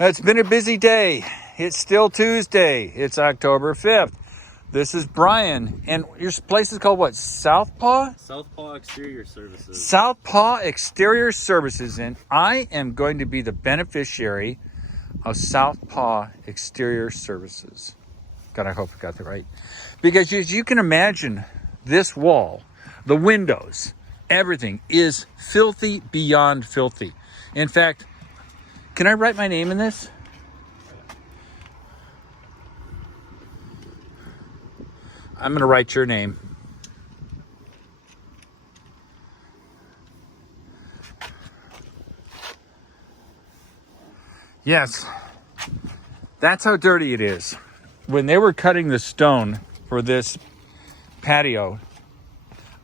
It's been a busy day. It's still Tuesday. It's October 5th. This is Brian. And your place is called what? Southpaw? Southpaw Exterior Services. Southpaw Exterior Services. And I am going to be the beneficiary of Southpaw Exterior Services. God, I hope I got that right. Because as you can imagine, this wall, the windows, everything is filthy beyond filthy. In fact, can I write my name in this? I'm going to write your name. Yes, that's how dirty it is. When they were cutting the stone for this patio,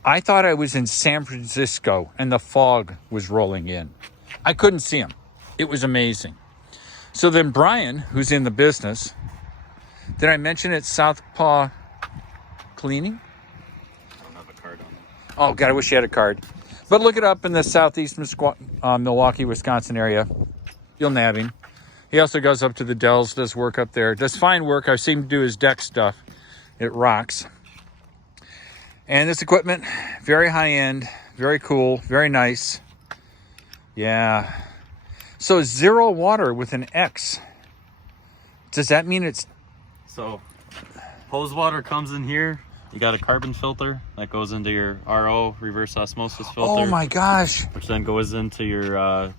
I thought I was in San Francisco and the fog was rolling in. I couldn't see them. It was amazing. So then Brian, who's in the business, did I mention it's Southpaw Cleaning? I don't have a card on it. Oh, God, I wish you had a card. But look it up in the southeast Milwaukee, Wisconsin area. You'll nab him. He also goes up to the Dells, does work up there. Does fine work. I've seen him do his deck stuff. It rocks. And this equipment, very high end, very cool, very nice. Yeah. So zero water with an X. Does that mean it's... So, hose water comes in here. You got a carbon filter that goes into your RO, reverse osmosis filter. Oh my gosh. Which then goes into your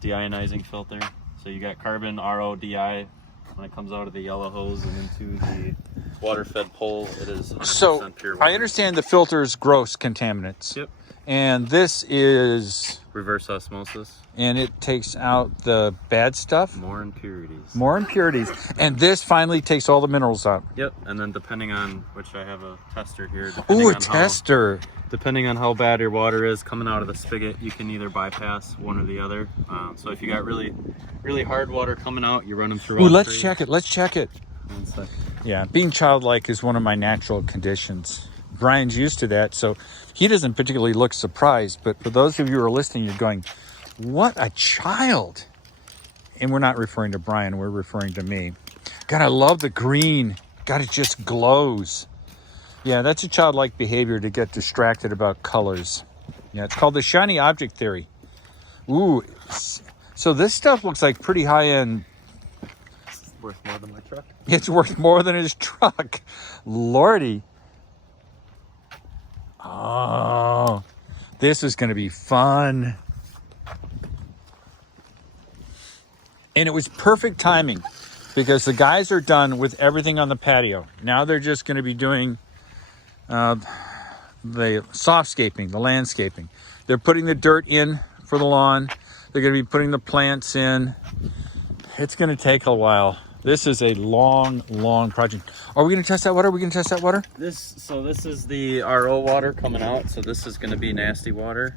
deionizing filter. So you got carbon, RO, DI. When it comes out of the yellow hose and into the water-fed pole, it is 100% so pure water. I understand the filter's gross contaminants. Yep. And this is... Reverse osmosis. And it takes out the bad stuff? More impurities. More impurities. And this finally takes all the minerals out. Yep. And then depending on, which I have a tester here. Ooh, a tester. Depending on how bad your water is coming out of the spigot, you can either bypass one or the other. So if you got really, really hard water coming out, you run them through. Ooh, let's check it. Let's check it. 1 second. Yeah, being childlike is one of my natural conditions. Brian's used to that, so he doesn't particularly look surprised. But for those of you who are listening, you're going, what a child. And we're not referring to Brian, we're referring to me. God, I love the green. God, it just glows. Yeah, that's a childlike behavior to get distracted about colors. Yeah, it's called the shiny object theory. Ooh, so this stuff looks like pretty high-end. It's worth more than my truck. It's worth more than his truck. Lordy. Oh, this is going to be fun. And it was perfect timing because the guys are done with everything on the patio. Now they're just going to be doing the softscaping, the landscaping. They're putting the dirt in for the lawn. They're going to be putting the plants in. It's going to take a while. This is a long, long project. Are we going to test that water? So this is the RO water coming out. So this is going to be nasty water.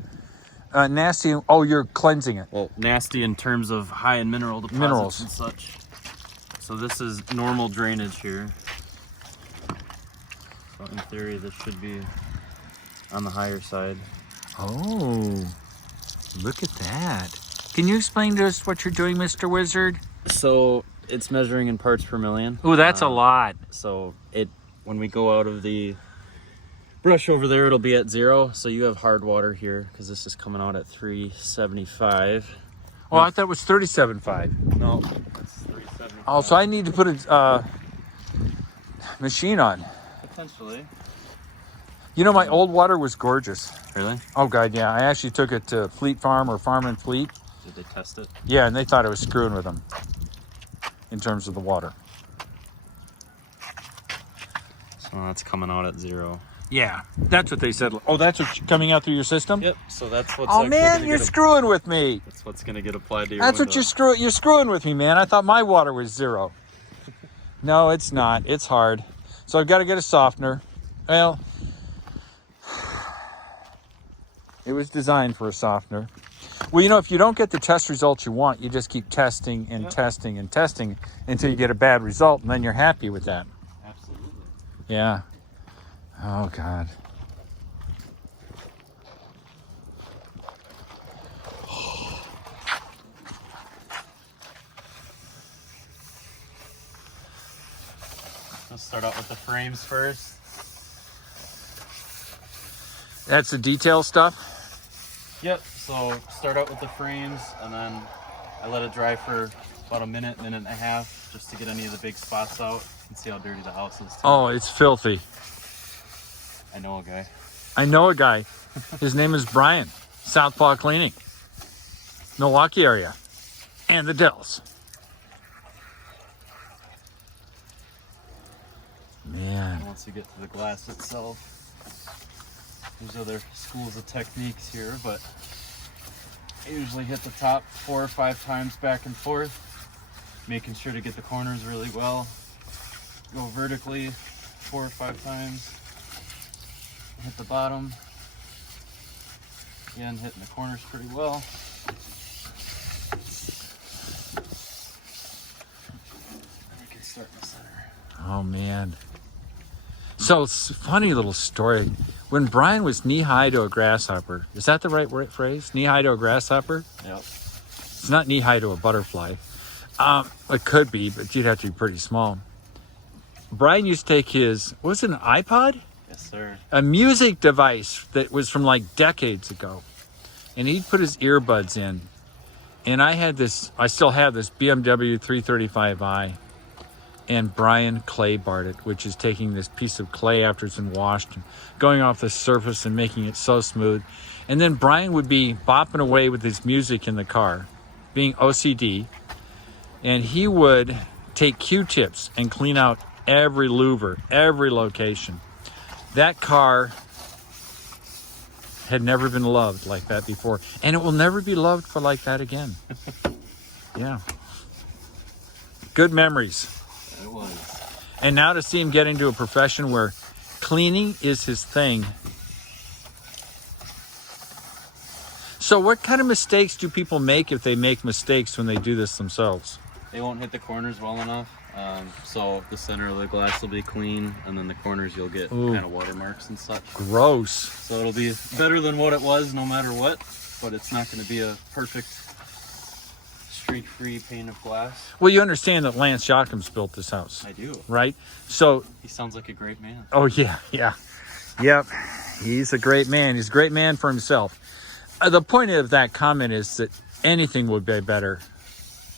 Nasty. Oh, you're cleansing it. Well, nasty in terms of high in mineral deposits and such. So this is normal drainage here. So in theory, this should be on the higher side. Oh, look at that. Can you explain to us what you're doing, Mr. Wizard? So it's measuring in parts per million. Oh, that's a lot. So when we go out of the brush over there, it'll be at 0. So you have hard water here because this is coming out at 375. Oh, I thought it was 37.5. No, it's 375. Oh, so I need to put a machine on. Potentially. You know, my old water was gorgeous. Really? Oh, God, yeah. I actually took it to Fleet Farm or Farm and Fleet. Did they test it? Yeah, and they thought I was screwing with them in terms of the water. So that's coming out at 0. Yeah, that's what they said. Oh, that's what's coming out through your system? Yep. So that's what's. Oh, man, you're screwing with me. That's what's going to get applied to your That's window. what you're screwing with me, man. I thought my water was 0. No, it's not. It's hard. So I've got to get a softener. Well, it was designed for a softener. Well, you know, if you don't get the test results you want, you just keep testing and testing and testing until you get a bad result, and then you're happy with that. Absolutely. Yeah. Oh, God. Let's start out with the frames first. That's the detail stuff? Yep, so start out with the frames, and then I let it dry for about a minute and a half, just to get any of the big spots out and see how dirty the house is too. Oh, it's filthy. I know a guy. I know a guy. His name is Brian. Southpaw Cleaning. Milwaukee area. And the Dells. Man. And once you get to the glass itself, there's other schools of techniques here, but I usually hit the top 4 or 5 times back and forth, making sure to get the corners really well. Go vertically 4 or 5 times. Hit the bottom. Again, hitting the corners pretty well. And we can start in the center. Oh, man. So, it's a funny little story. When Brian was knee-high to a grasshopper, is that the right phrase? Knee-high to a grasshopper? Yep. It's not knee-high to a butterfly. It could be, but you'd have to be pretty small. Brian used to take his, was it an iPod? Yes, sir. A music device that was from like decades ago. And he'd put his earbuds in. And I still have this BMW 335i. And Brian clay barred it, which is taking this piece of clay after it's been washed and going off the surface and making it so smooth. And then Brian would be bopping away with his music in the car, being OCD. And he would take Q-tips and clean out every louver, every location. That car had never been loved like that before. And it will never be loved for like that again. Yeah. Good memories. It was. And now to see him get into a profession where cleaning is his thing. So what kind of mistakes do people make if they make mistakes when they do this themselves? They won't hit the corners well enough. So the center of the glass will be clean, and then the corners you'll get kind of watermarks and such. Gross. So it'll be better than what it was no matter what, but it's not going to be a perfect streak-free pane of glass. Well, you understand that Lance Jochim's built this house. I do. Right? So... He sounds like a great man. Oh, yeah. Yep. He's a great man. He's a great man for himself. The point of that comment is that anything would be better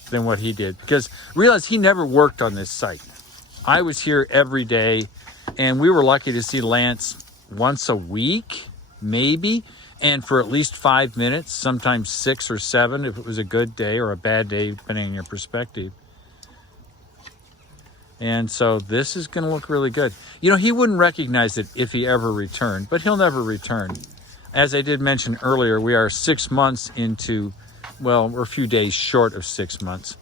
than what he did, because realize he never worked on this site. I was here every day, and we were lucky to see Lance once a week, maybe, and for at least 5 minutes, sometimes 6 or 7 if it was a good day or a bad day, depending on your perspective. And so this is going to look really good. You know, he wouldn't recognize it if he ever returned, but he'll never return. As I did mention earlier, we are 6 months into, well, we're a few days short of 6 months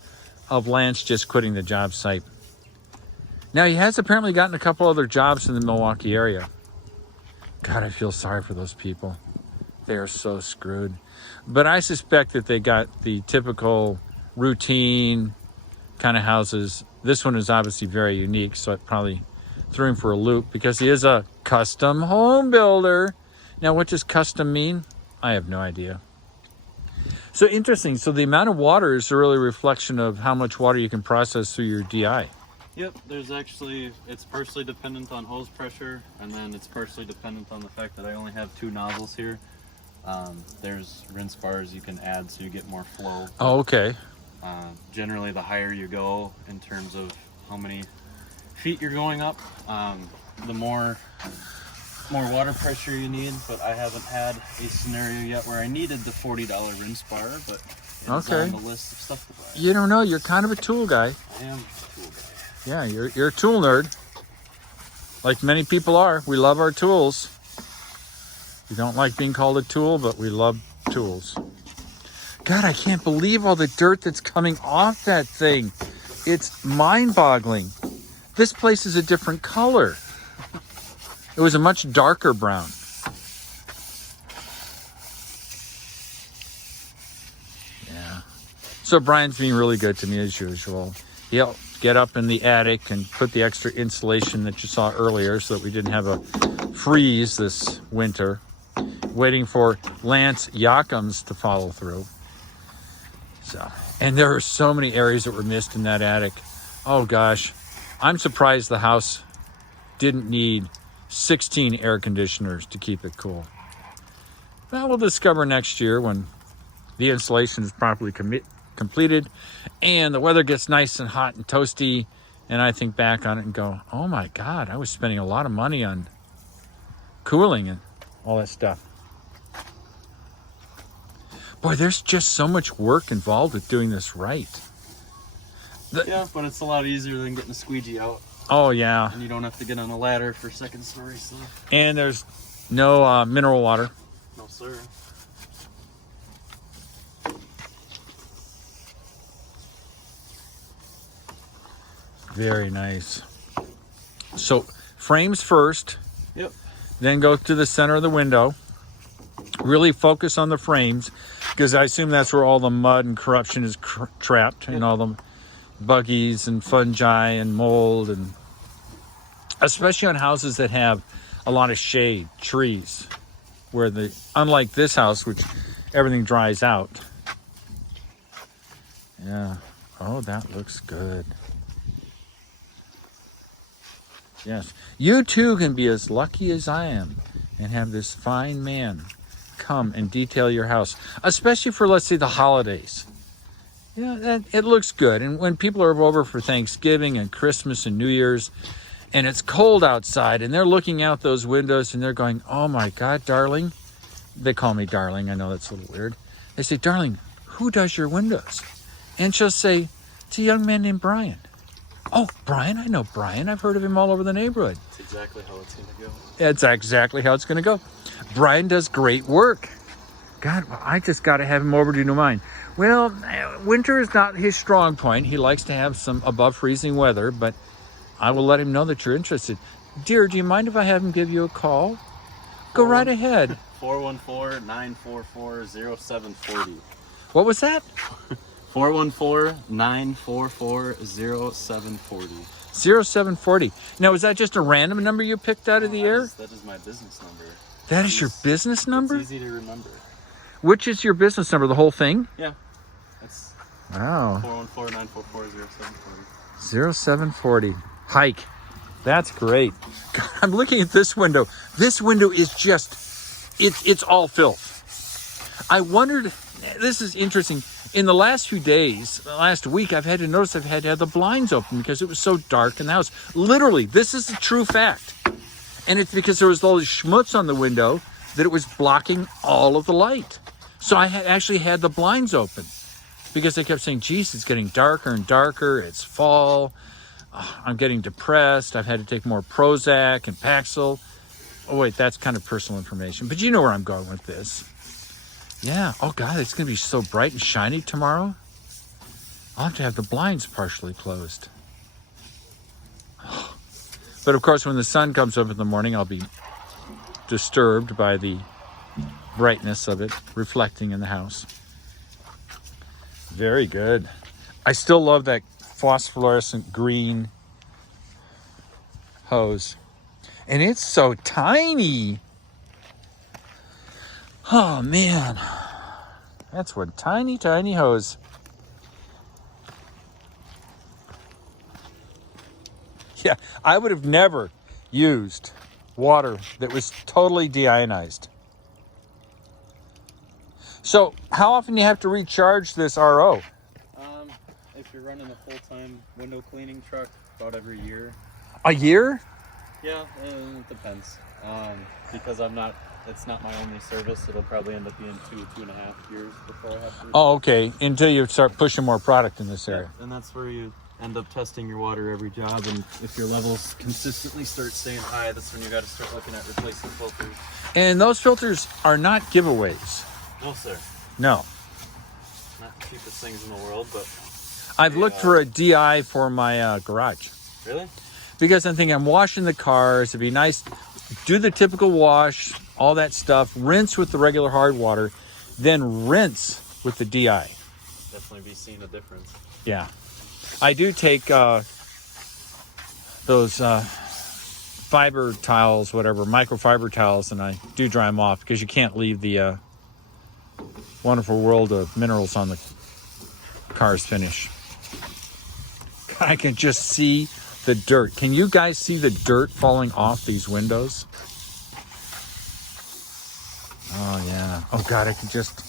of Lance just quitting the job site. Now, he has apparently gotten a couple other jobs in the Milwaukee area. God, I feel sorry for those people. They are so screwed. But I suspect that they got the typical routine kind of houses. This one is obviously very unique, so it probably threw him for a loop because he is a custom home builder. Now, what does custom mean? I have no idea. So interesting. So the amount of water is really a reflection of how much water you can process through your DI. Yep, it's partially dependent on hose pressure, and then it's partially dependent on the fact that I only have 2 nozzles here. There's rinse bars you can add so you get more flow. Oh, okay. Generally, the higher you go in terms of how many feet you're going up, the more water pressure you need. But I haven't had a scenario yet where I needed the $40 rinse bar, but it's on the list of stuff to buy. You don't know. You're kind of a tool guy. I am a tool guy. Yeah, you're a tool nerd. Like many people are. We love our tools. We don't like being called a tool, but we love tools. God, I can't believe all the dirt that's coming off that thing. It's mind-boggling. This place is a different color. It was a much darker brown. Yeah. So Brian's being really good to me as usual. He'll get up in the attic and put the extra insulation that you saw earlier so that we didn't have a freeze this winter. Waiting for Lance Jochim's to follow through. And there are so many areas that were missed in that attic. Oh gosh, I'm surprised the house didn't need 16 air conditioners to keep it cool. Well, we'll discover next year when the installation is properly completed and the weather gets nice and hot and toasty, and I think back on it and go, oh my God, I was spending a lot of money on cooling and all that stuff. Boy, there's just so much work involved with doing this right. Yeah, but it's a lot easier than getting a squeegee out. Oh, yeah. And you don't have to get on a ladder for second story stuff. And there's no mineral water. No, sir. Very nice. So frames first. Yep. Then go to the center of the window. Really focus on the frames, because I assume that's where all the mud and corruption is trapped, and all the buggies and fungi and mold, and especially on houses that have a lot of shade, trees, where unlike this house, which everything dries out. Yeah. Oh, that looks good. Yes. You too can be as lucky as I am and have this fine man come and detail your house, especially for, let's say, the holidays. Yeah, it looks good. And when people are over for Thanksgiving and Christmas and New Year's, and it's cold outside, and they're looking out those windows and they're going, oh my God, darling. They call me darling. I know that's a little weird. They say, darling, who does your windows? And she'll say, it's a young man named Brian. Oh, Brian, I know Brian. I've heard of him all over the neighborhood. That's exactly how it's going to go. That's exactly how it's going to go. Brian does great work. God, well, I just got to have him over to do mine. Well, winter is not his strong point. He likes to have some above freezing weather, but I will let him know that you're interested. Dear, do you mind if I have him give you a call? Go right ahead. 414-944-0740. What was that? 414-944-0740. 0740. Now, is that just a random number you picked out of the air? That is my business number. That is your business number? It's easy to remember. Which is your business number, the whole thing? Yeah. That's Wow. 414-944-0740. 0740. Hike. That's great. God, I'm looking at this window. This window is just, it's all filth. I wondered, this is interesting. In the last few days, last week, I've had to notice I've had to have the blinds open because it was so dark in the house. Literally, this is a true fact. And it's because there was all this schmutz on the window that it was blocking all of the light. So I actually had the blinds open because they kept saying, geez, it's getting darker and darker. It's fall. I'm getting depressed. I've had to take more Prozac and Paxil. Oh, wait, that's kind of personal information. But you know where I'm going with this. Yeah. Oh, God, it's going to be so bright and shiny tomorrow. I'll have to have the blinds partially closed. But, of course, when the sun comes up in the morning, I'll be disturbed by the brightness of it reflecting in the house. Very good. I still love that phosphorescent green hose. And it's so tiny. Oh, man. That's one tiny, tiny hose. Yeah, I would have never used water that was totally deionized. So, how often do you have to recharge this RO? If you're running a full-time window cleaning truck, about every year. A year? Yeah, it depends. Because it's not my only service. It'll probably end up being 2.5 years before I have to. Oh, okay. Until you start pushing more product in this area. Yeah, and that's where you end up testing your water every job. And if your levels consistently start staying high, that's when you got to start looking at replacing filters. And those filters are not giveaways. No, sir. No. Not the cheapest things in the world, but... I've looked for a DI for my garage. Really? Because I'm thinking I'm washing the cars. It'd be nice. Do the typical wash, all that stuff. Rinse with the regular hard water. Then rinse with the DI. Definitely be seeing a difference. Yeah. I do take those fiber tiles, whatever, microfiber tiles, and I do dry them off because you can't leave the wonderful world of minerals on the car's finish. I can just see the dirt. Can you guys see the dirt falling off these windows? Oh, yeah. Oh, God, I can just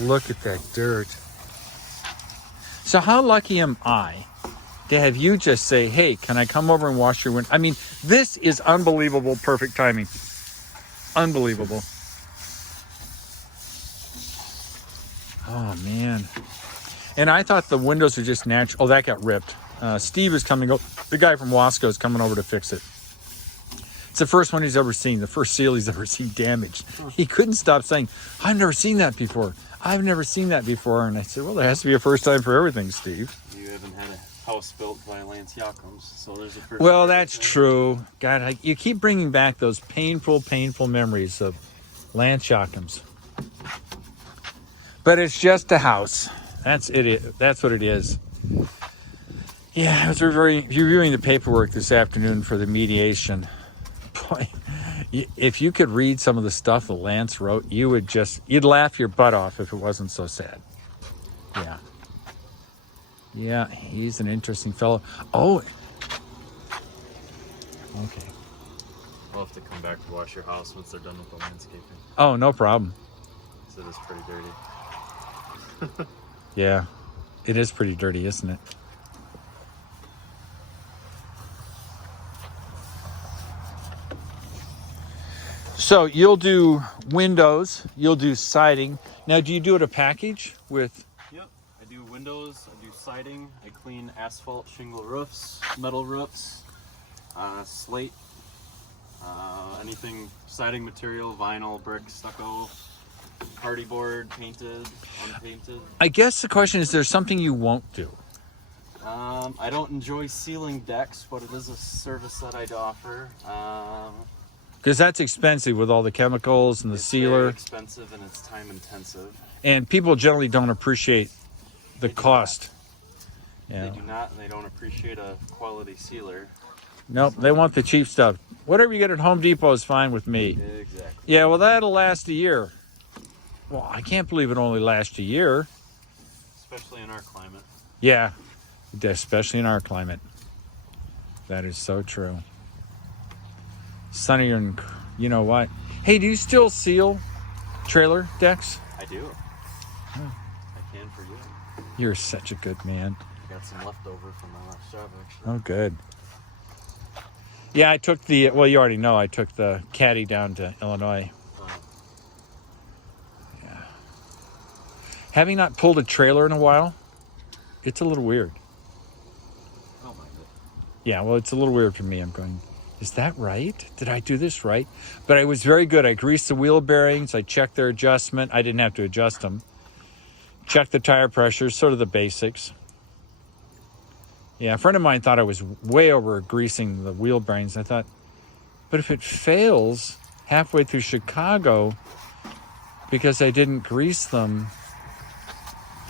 look at that dirt. So how lucky am I to have you just say, hey, can I come over and wash your window? I mean, this is unbelievable, perfect timing. Unbelievable. Oh, man. And I thought the windows were just natural. Oh, that got ripped. Steve is coming over. The guy from Wasco is coming over to fix it. It's the first one he's ever seen, the first seal he's ever seen damaged. He couldn't stop saying, I've never seen that before. I've never seen that before. And I said, well, there has to be a first time for everything, Steve. You haven't had a house built by Lance Yakums, so there's a first. Well, that's true. God, you keep bringing back those painful, painful memories of Lance Yakums. But it's just a house. That's it. That's what it is. Yeah, I was reviewing the paperwork this afternoon for the mediation. Boy, if you could read some of the stuff that Lance wrote, you'd laugh your butt off if it wasn't so sad. Yeah. Yeah, he's an interesting fellow. Oh. Okay. I'll have to come back to wash your house once they're done with the landscaping. Oh, no problem. So it is pretty dirty. Yeah, it is pretty dirty, isn't it? So you'll do windows, you'll do siding. Now, do you do it a package with? Yep, I do windows, I do siding, I clean asphalt shingle roofs, metal roofs, slate, anything siding material, vinyl, brick, stucco, party board, painted, unpainted. I guess the question is, there's something you won't do? I don't enjoy sealing decks, but it is a service that I'd offer. Because that's expensive with all the chemicals and the sealer. It's very expensive and it's time intensive. And people generally don't appreciate the cost. Yeah. They do not, and they don't appreciate a quality sealer. Nope, they want the cheap stuff. Whatever you get at Home Depot is fine with me. Exactly. Yeah, well, that'll last a year. Well, I can't believe it only lasts a year. Especially in our climate. Yeah, especially in our climate. That is so true. Sunnier and, you know what? Hey, do you still seal trailer decks? I do. Oh. I can for you. You're such a good man. Got some leftover from my last job, actually. Oh, good. Yeah, I took you already know, I took the caddy down to Illinois. Yeah. Having not pulled a trailer in a while, it's a little weird. I don't mind it. Yeah, well, it's a little weird for me. I'm going, is that right? Did I do this right? But I was very good. I greased the wheel bearings. I checked their adjustment. I didn't have to adjust them. Checked the tire pressure, sort of the basics. Yeah, a friend of mine thought I was way over greasing the wheel bearings. I thought, but if it fails halfway through Chicago because I didn't grease them,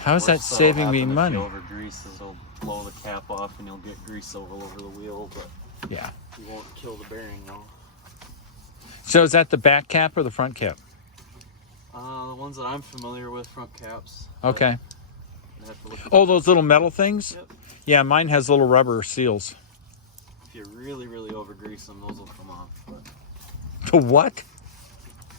how's that saving me money? If you over grease, it'll blow the cap off and you'll get grease all over the wheel, but yeah, you won't kill the bearing though. So is that the back cap or the front cap? The ones that I'm familiar with, front caps. Okay. Oh, those little metal things? Yep. Yeah, mine has little rubber seals. If you really, really over grease them, those will come off. But The what?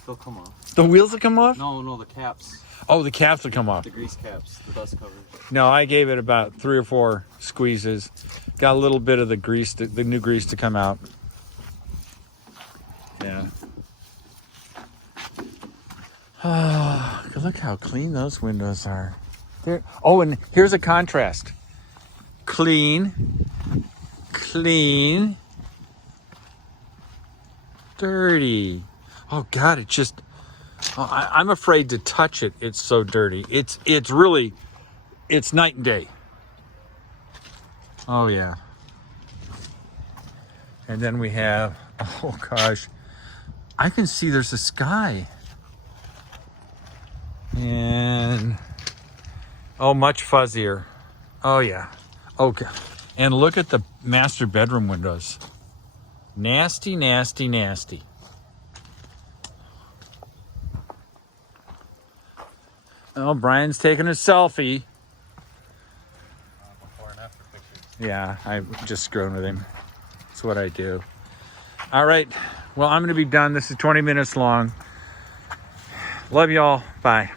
they'll come off. The wheels will come off? No, the caps. Oh, the caps will come off. The grease caps, the dust covers. No, I gave it about 3 or 4 squeezes. Got a little bit of the grease, the new grease to come out. Yeah. Oh, look how clean those windows are. Oh, and here's a contrast. Clean, clean, dirty. Oh God, it just, I'm afraid to touch it. It's so dirty. It's really, it's night and day. Oh yeah. And then we have, oh gosh, I can see there's a sky. And, oh, much fuzzier. Oh yeah. Okay. And look at the master bedroom windows. Nasty, nasty, nasty. Oh, Brian's taking a selfie. Before and after pictures. Yeah, I'm just screwing with him. That's what I do. All right. Well, I'm going to be done. This is 20 minutes long. Love y'all. Bye.